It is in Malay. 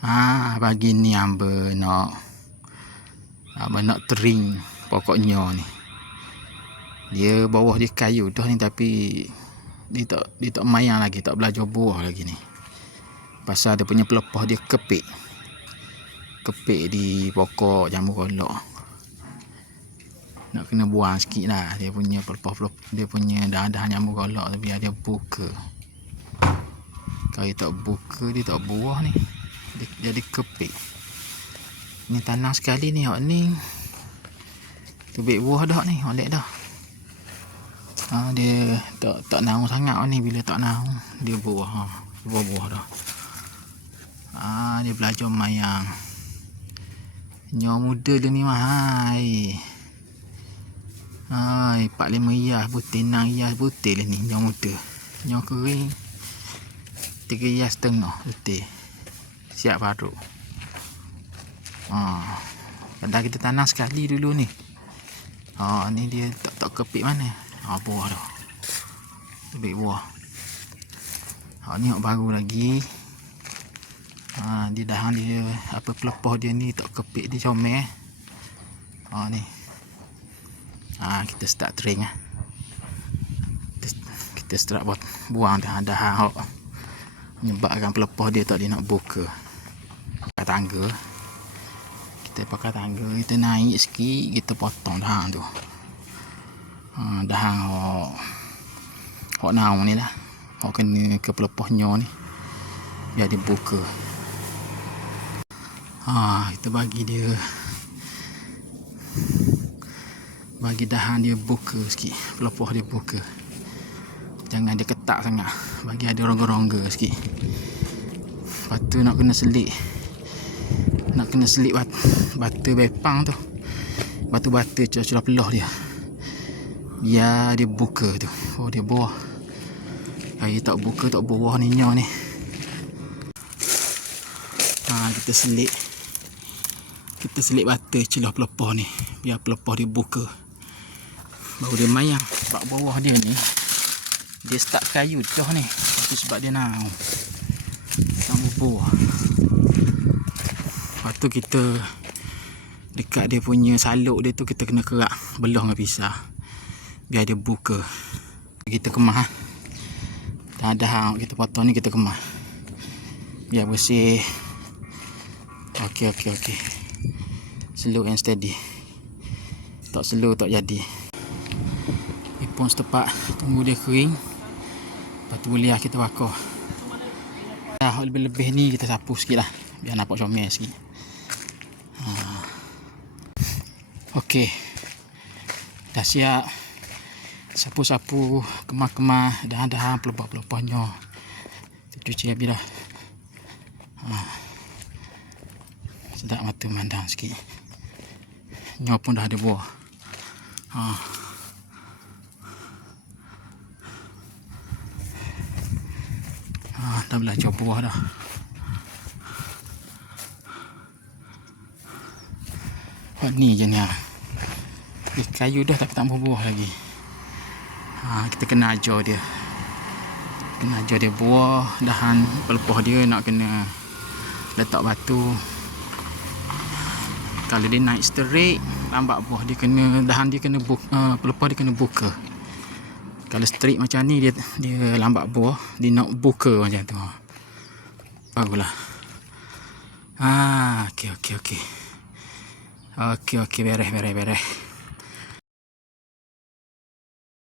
Pagi ni hamba nak tering pokoknya ni. Dia bawah dia kayu dah ni, tapi dia tak mayang lagi, tak belajar buah lagi ni. Pasal dia punya pelepah dia kepik di pokok jambu kolok. Nak kena buang sikit lah dia punya pelepah, dia punya dahan-dahan jambu kolok tu, biar dia buka. Kalau dia tak buka, dia tak buah ni, dia jadi kepik. Ni tanah sekali ni, hak ni tubik buah dah ni, oleh dah. Dia tak naung sangat ni, bila tak naung dia buah, buah dah. Dia belajar mayang. Nyo muda dia ni mahai. 4-5 hias putih, 6 hias putih lah ni nyo muda. Nyo kering 3 hias setengah putih. Siap parut. Kadang kita tanam sekali dulu ni. Ni dia tak kepik mana. Buah dah. Lebih buah. Ni hak baru lagi. Dia dahan dia, pelepah dia ni tak kepik, dia comel. Ni. Kita start tering lah. Kita start buang dahan-dahan hak menyebabkan pelepah dia tak dia nak buka. Pakai tangga. Kita pakai tangga, kita naik sikit, kita potong dahan tu. Dahan hak naung ni lah. Hak kena ke pelepahnya ni, biar dia buka. Kita bagi dahan dia buka sikit, pelepah dia buka. Jangan dia ketak sangat, bagi ada rongga-rongga sikit. Lepas tu nak kena selit batu bepang tu, batu-batu celah-celah pelah dia, biar dia buka tu. Dia buah. Kalau tak buka, tak buah ni nyo ni. Kita selit batu celah pelepah ni, biar pelepah dia buka, baru dia mayang. Sebab bawah dia ni dia start kayu dah ni. Lepas tu sebab dia naung buah. Lepas tu kita dekat dia punya saluk dia tu, kita kena kerak belah dengan pisau, biar dia buka. Kita kemah dahan-dahan kita potong ni, kita kemah biar bersih. Okey. Slow and steady. Tak slow tak jadi. Ipun setepak, tunggu dia kering. Lepas tu boleh kita bakar. Lebih-lebih ni kita sapu sikit lah, biar nampak comel sikit. Okey. Dah siap. Sapu-sapu, kemah-kemah dahan-dahan pelepah-pelepahnya. Cuci habis dah. Sedap mata memandang sikit. Nyo pun dah ada buah. Dah belajar buah dah. Ni je ni. Kayu dah tapi tak berbuah lagi. Kita kena ajar dia. Buah, dahan pelepah dia nak kena letak batu. Kalau dia naik straight, lambat buah dia kena, dahan dia kena buka, pelepah dia kena buka. Kalau straight macam ni, dia lambat buah, dia nak buka macam tu. Baguslah. Okey. Okey, beres.